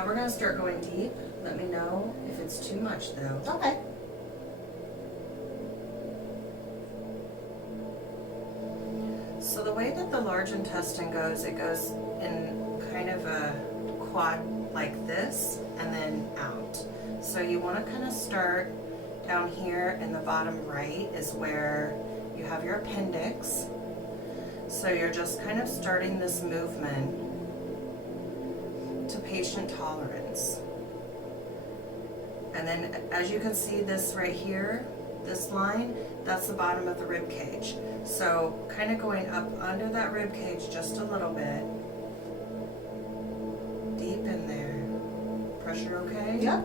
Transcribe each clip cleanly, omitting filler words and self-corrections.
Now we're going to start going deep. Let me know if it's too much though. Okay. So the way that the large intestine goes, it goes in kind of a quad like this and then out. So you want to kind of start down here in the bottom right is where you have your appendix. So you're just kind of starting this movement to patient tolerance. And then as you can see this right here, this line, that's the bottom of the rib cage. So kind of going up under that rib cage just a little bit. Deep in there. Pressure okay? Yep.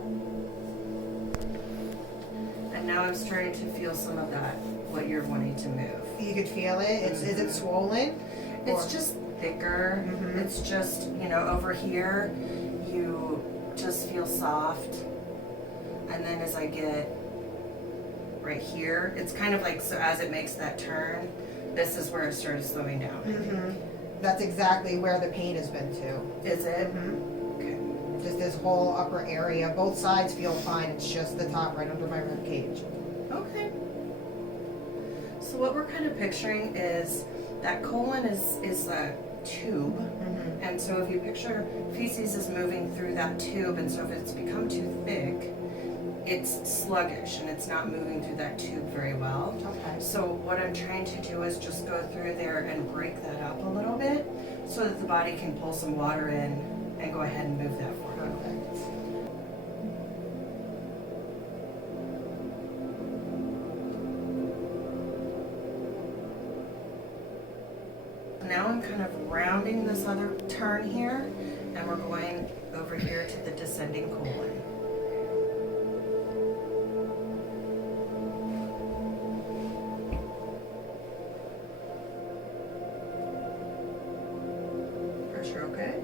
And now I'm starting to feel some of that, what you're wanting to move. You could feel it. Is it swollen? It's just thicker. It's just, you know, over here, you just feel soft. And then as I get right here, it's kind of like, so as it makes that turn, this is where it starts slowing down. That's exactly where the pain has been too. Is it? Okay. Just this whole upper area. Both sides feel fine. It's just the top right under my rib cage. Okay. So what we're kind of picturing is that colon is a tube. And so if you picture feces is moving through that tube, and so if it's become too thick, it's sluggish and it's not moving through that tube very well. Okay. So what I'm trying to do is just go through there and break that up a little bit so that the body can pull some water in and go ahead and move that forward. Perfect. Now I'm kind of rounding this other turn here, and we're going over here to the descending colon. Pressure okay?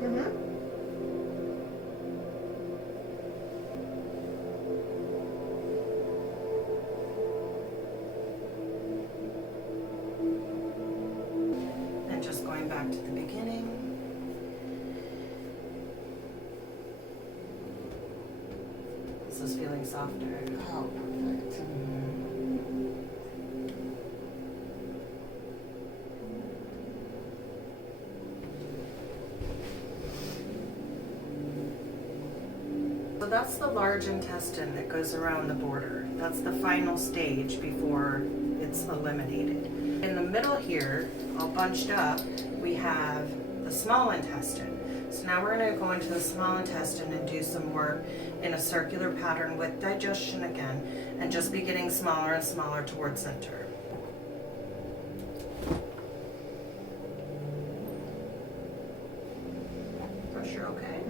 And just going back to the beginning. This is feeling softer. Oh, perfect. So that's the large intestine that goes around the border. That's the final stage before it's eliminated. In the middle here, all bunched up, we have the small intestine. So now we're going to go into the small intestine and do some work in a circular pattern with digestion again, and just be getting smaller and smaller towards center. Pressure okay?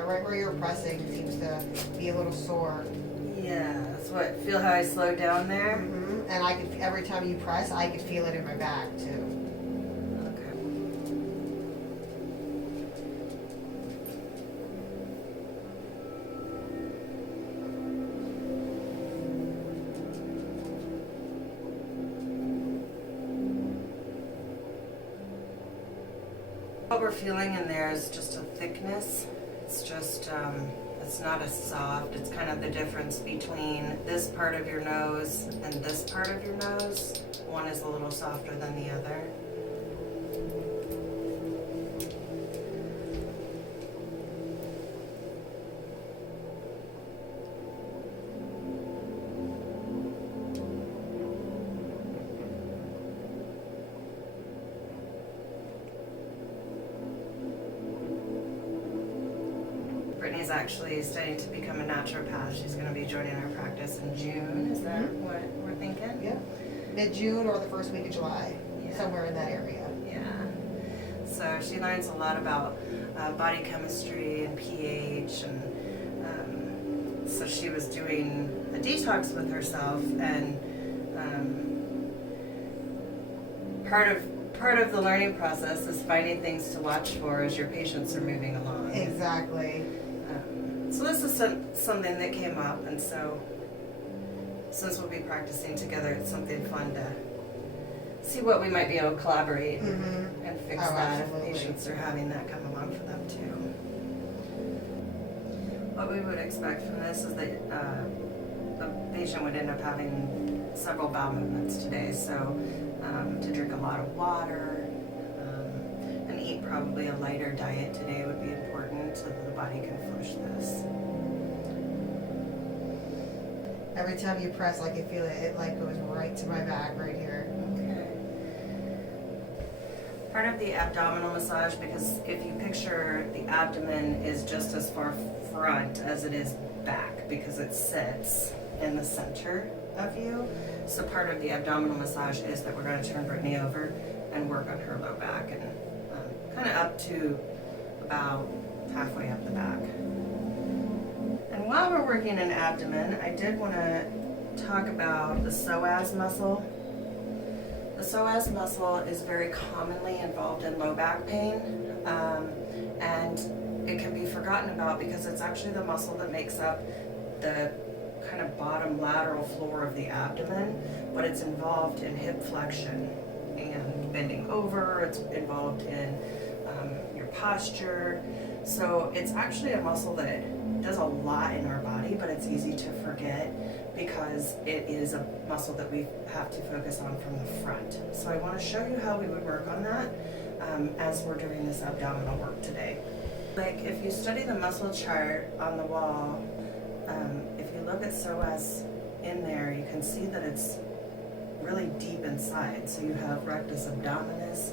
Right where you're pressing seems to be a little sore. Yeah, that's what, feel how I slowed down there? And I could, every time you press, I could feel it in my back too. Okay. What we're feeling in there is just a thickness. It's just, it's not as soft. It's kind of the difference between this part of your nose and this part of your nose. One is a little softer than the other. Brittany's actually studying to become a naturopath. She's going to be joining our practice in June. Is that what we're thinking? Yeah. Mid-June or the first week of July. Yeah. Somewhere in that area. Yeah. So she learns a lot about body chemistry and pH, and so she was doing a detox with herself, and part of the learning process is finding things to watch for as your patients are moving along. Exactly. So this is something that came up, and so since we'll be practicing together, it's something fun to see what we might be able to collaborate and fix Oh, that absolutely. if patients are having that come along for them too. What we would expect from this is that the patient would end up having several bowel movements today, so to drink a lot of water and eat probably a lighter diet today would be important so that the body can flush this. Every time you press, like you feel it, it like goes right to my back right here. Okay. Part of the abdominal massage, because if you picture the abdomen is just as far front as it is back because it sits in the center of you. So part of the abdominal massage is that we're going to turn Brittany over and work on her low back and kind of up to about halfway up the back. And while we're working in abdomen, I did want to talk about the psoas muscle. The psoas muscle is very commonly involved in low back pain, and it can be forgotten about because it's actually the muscle that makes up the kind of bottom lateral floor of the abdomen, but it's involved in hip flexion and bending over. It's involved in your posture. So it's actually a muscle that does a lot in our body, but it's easy to forget because it is a muscle that we have to focus on from the front. So I want to show you how we would work on that as we're doing this abdominal work today. Like if you study the muscle chart on the wall, if you look at psoas in there, you can see that it's really deep inside. So you have rectus abdominis,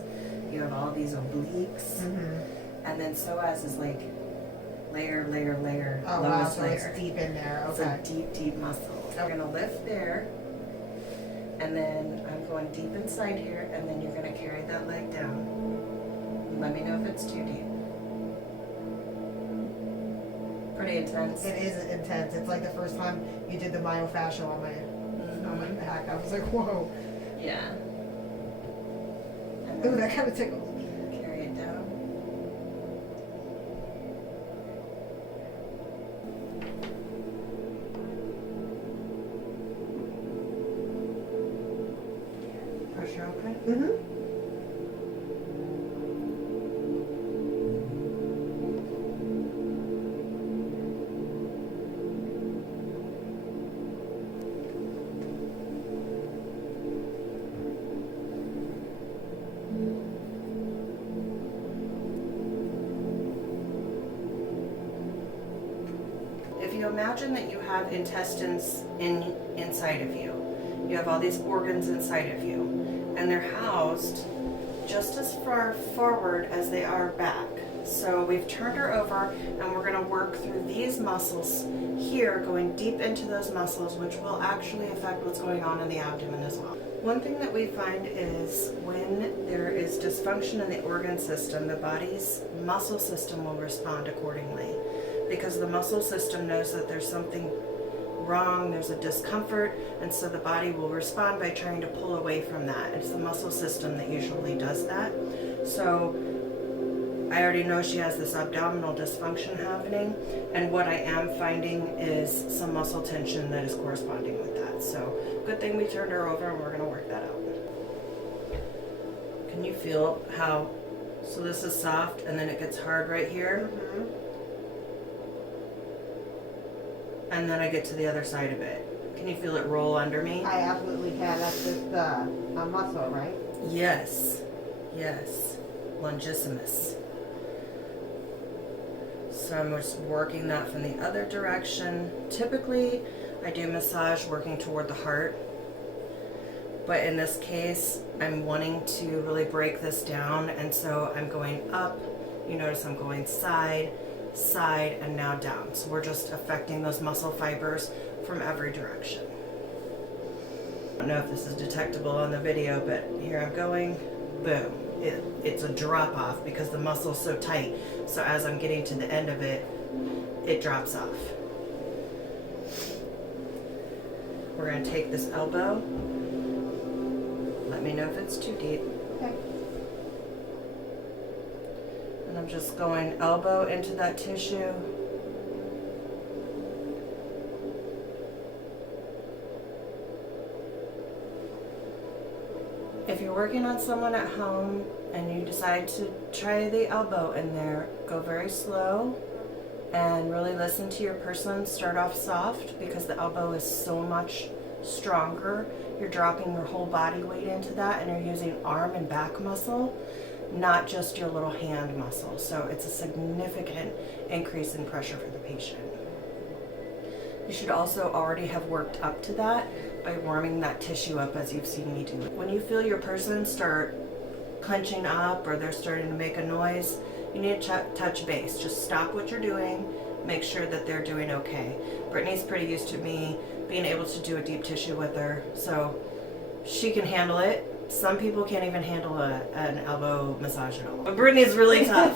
you have all these obliques, and then psoas is like layer, Oh wow, lowest so layer. it's deep in there. It's Okay. a deep, deep muscle. So we're gonna lift there, and then I'm going deep inside here, and then you're gonna carry that leg down. Let me know if it's too deep. Pretty intense. It is intense. It's like the first time you did the myofascial on my back. I was like, whoa. Yeah. And Ooh, then that kind of tickles. carry it down. Pressure okay? If you imagine that you have intestines inside of you, you have all these organs inside of you, and they're housed just as far forward as they are back. So we've turned her over, and we're going to work through these muscles here, going deep into those muscles, which will actually affect what's going on in the abdomen as well. One thing that we find is when there is dysfunction in the organ system, the body's muscle system will respond accordingly, because the muscle system knows that there's something wrong, there's a discomfort, and so the body will respond by trying to pull away from that. It's the muscle system that usually does that. So I already know she has this abdominal dysfunction happening, and what I am finding is some muscle tension that is corresponding with that. So good thing we turned her over, and we're going to work that out. Can you feel how, so this is soft and then it gets hard right here? And then I get to the other side of it. Can you feel it roll under me? I absolutely can. That's just a muscle, right? Yes, yes, longissimus. So I'm just working that from the other direction. Typically, I do massage working toward the heart, but in this case, I'm wanting to really break this down, and so I'm going up. You notice I'm going side, side, and now down. So we're just affecting those muscle fibers from every direction. I don't know if this is detectable on the video, but here I'm going, boom. It's a drop off because the muscle's so tight. So as I'm getting to the end of it, it drops off. We're going to take this elbow. Let me know if it's too deep. Okay. And I'm just going elbow into that tissue. If you're working on someone at home and you decide to try the elbow in there, go very slow and really listen to your person. Start off soft because the elbow is so much stronger. You're dropping your whole body weight into that, and you're using arm and back muscle, not just your little hand muscle. So it's a significant increase in pressure for the patient. You should also already have worked up to that by warming that tissue up as you've seen me do. When you feel your person start clenching up or they're starting to make a noise, you need to touch base. Just stop what you're doing, make sure that they're doing okay. Brittany's pretty used to me being able to do a deep tissue with her, so she can handle it. Some people can't even handle an elbow massage at all. But Brittany's really tough.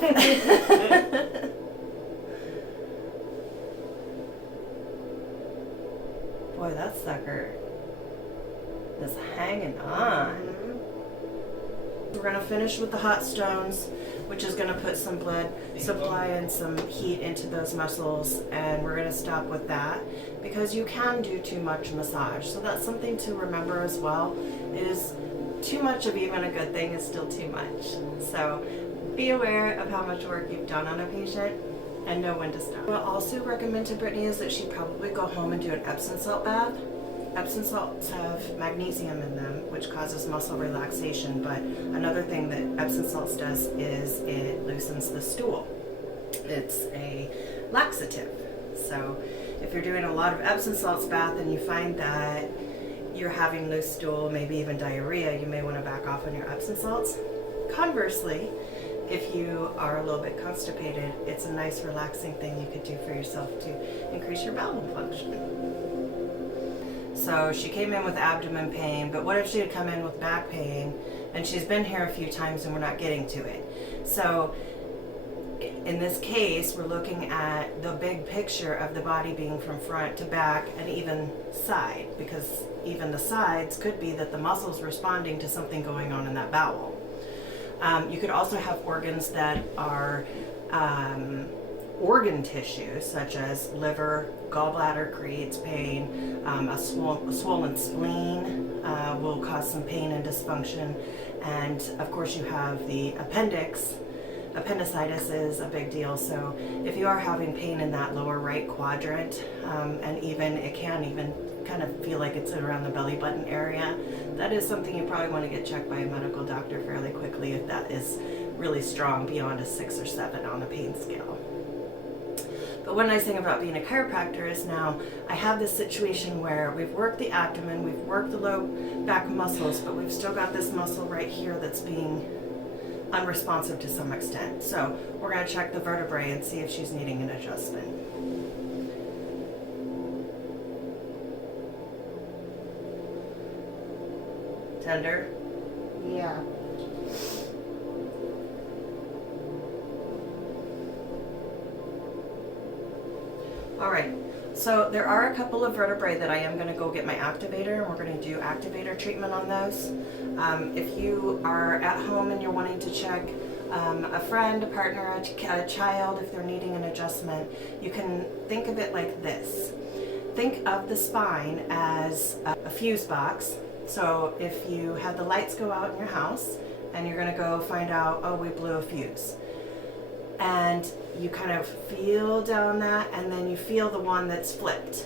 Boy, that sucker is hanging on. We're gonna finish with the hot stones, which is gonna put some blood supply and some heat into those muscles, and we're gonna stop with that because you can do too much massage. So that's something to remember as well, is too much of even a good thing is still too much. So be aware of how much work you've done on a patient and know when to stop. What I also recommend to Brittany is that she probably go home and do an Epsom salt bath. Epsom salts have magnesium in them, which causes muscle relaxation, but another thing that Epsom salts does is it loosens the stool. It's a laxative. So if you're doing a lot of Epsom salts bath and you find that you're having loose stool, maybe even diarrhea, you may want to back off on your Epsom salts. Conversely, if you are a little bit constipated, it's a nice relaxing thing you could do for yourself to increase your bowel function. So she came in with abdomen pain, but what if she had come in with back pain, and she's been here a few times and we're not getting to it? So in this case, we're looking at the big picture of the body being from front to back and even side, because even the sides could be that the muscle's responding to something going on in that bowel. You could also have organs that are organ tissue, such as liver, gallbladder creates pain, a swollen spleen will cause some pain and dysfunction, and of course you have the appendix. Appendicitis is a big deal, so if you are having pain in that lower right quadrant, and even it can even kind of feel like it's around the belly button area, that is something you probably want to get checked by a medical doctor fairly quickly if that is really strong beyond a 6 or 7 on the pain scale. But one nice thing about being a chiropractor is now I have this situation where we've worked the abdomen, we've worked the low back muscles, but we've still got this muscle right here that's being unresponsive to some extent. So we're going to check the vertebrae and see if she's needing an adjustment. Tender? Yeah. All right, so there are a couple of vertebrae that I am going to go get my activator, and we're going to do activator treatment on those. If you are at home and you're wanting to check a friend, a partner, a child, if they're needing an adjustment, you can think of it like this. Think of the spine as a fuse box. So if you had the lights go out in your house and you're going to go find out, oh, we blew a fuse. And you kind of feel down that, and then you feel the one that's flipped.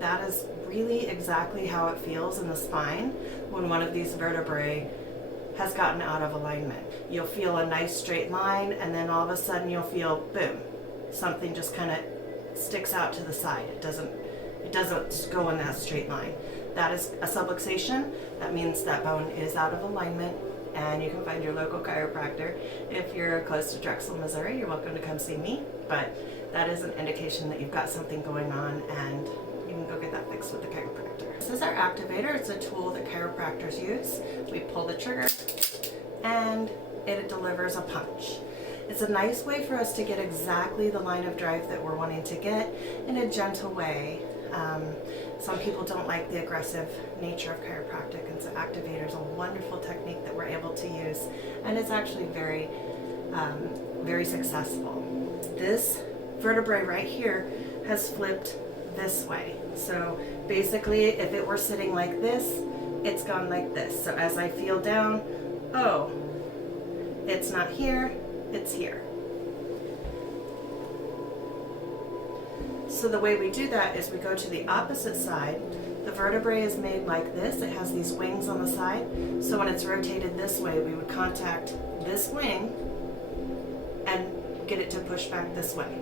That is really exactly how it feels in the spine when one of these vertebrae has gotten out of alignment. You'll feel a nice straight line, and then all of a sudden you'll feel, boom, something just kind of sticks out to the side. It doesn't go in that straight line. That is a subluxation. That means that bone is out of alignment, and you can find your local chiropractor. If you're close to Drexel, Missouri, you're welcome to come see me, but that is an indication that you've got something going on, and you can go get that fixed with the chiropractor. This is our activator. It's a tool that chiropractors use. We pull the trigger and it delivers a punch. It's a nice way for us to get exactly the line of drive that we're wanting to get in a gentle way. Some people don't like the aggressive nature of chiropractic, and so activator is a wonderful technique that we're able to use, and it's actually very, very successful. This vertebrae right here has flipped this way. So basically, if it were sitting like this, it's gone like this. So as I feel down, oh, it's not here, it's here. So the way we do that is we go to the opposite side. The vertebrae is made like this. It has these wings on the side. So when it's rotated this way, we would contact this wing and get it to push back this way.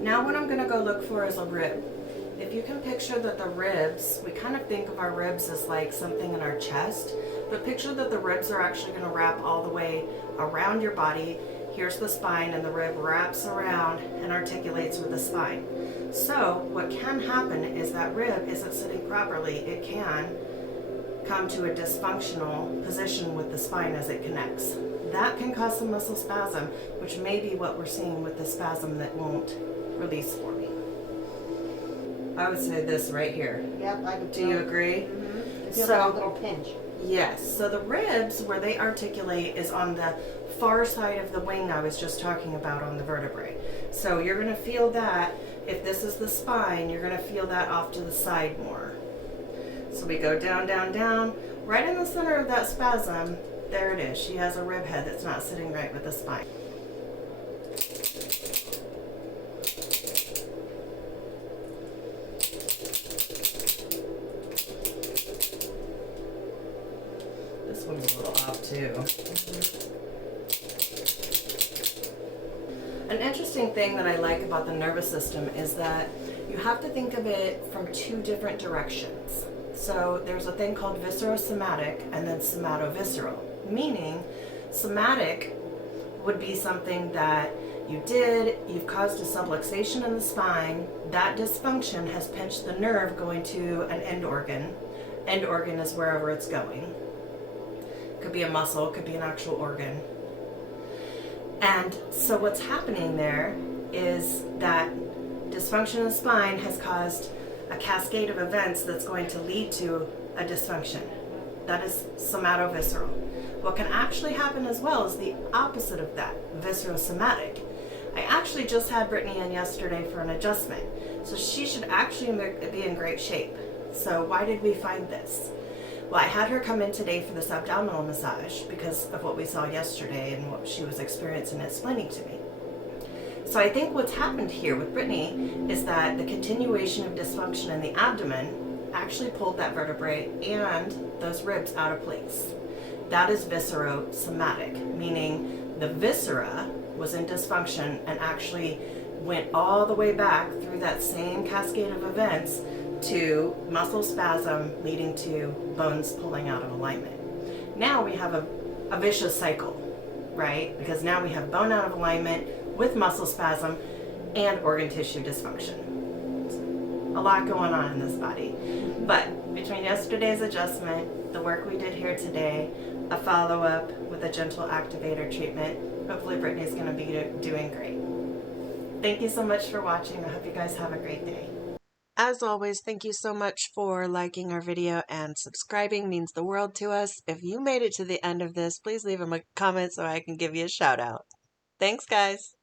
Now what I'm going to go look for is a rib. If you can picture that the ribs, we kind of think of our ribs as like something in our chest, but picture that the ribs are actually going to wrap all the way around your body. Here's the spine, and the rib wraps around and articulates with the spine. So what can happen is that rib isn't sitting properly. It can come to a dysfunctional position with the spine as it connects. That can cause some muscle spasm, which may be what we're seeing with the spasm that won't release for me. I would say this right here. Yep, I do. Do you agree? Mm-hmm. It feels like a little pinch. Yes. So the ribs, where they articulate, is on the far side of the wing I was just talking about on the vertebrae. So you're going to feel that. If this is the spine, you're going to feel that off to the side more. So we go down, down, down. Right in the center of that spasm, there it is. She has a rib head that's not sitting right with the spine. This one's a little off too. An interesting thing that I like about the nervous system is that you have to think of it from two different directions. So there's a thing called viscerosomatic and then somatovisceral, meaning somatic would be something that you've caused a subluxation in the spine. That dysfunction has pinched the nerve going to an end organ. End organ is wherever it's going. Could be a muscle, could be an actual organ. And so what's happening there is that dysfunction in the spine has caused a cascade of events that's going to lead to a dysfunction. That is somatovisceral. What can actually happen as well is the opposite of that, viscerosomatic. I actually just had Brittany in yesterday for an adjustment, so she should actually be in great shape. So why did we find this? Well, I had her come in today for this abdominal massage because of what we saw yesterday and what she was experiencing and explaining to me. So I think what's happened here with Brittany is that the continuation of dysfunction in the abdomen actually pulled that vertebrae and those ribs out of place. That is viscerosomatic, meaning the viscera was in dysfunction and actually went all the way back through that same cascade of events to muscle spasm leading to bones pulling out of alignment. Now we have a vicious cycle, right? Because now we have bone out of alignment with muscle spasm and organ tissue dysfunction. A lot going on in this body. But between yesterday's adjustment, the work we did here today, a follow-up with a gentle activator treatment, hopefully Brittany's going to be doing great. Thank you so much for watching. I hope you guys have a great day. As always, thank you so much for liking our video, and subscribing means the world to us. If you made it to the end of this, please leave a comment so I can give you a shout out. Thanks, guys.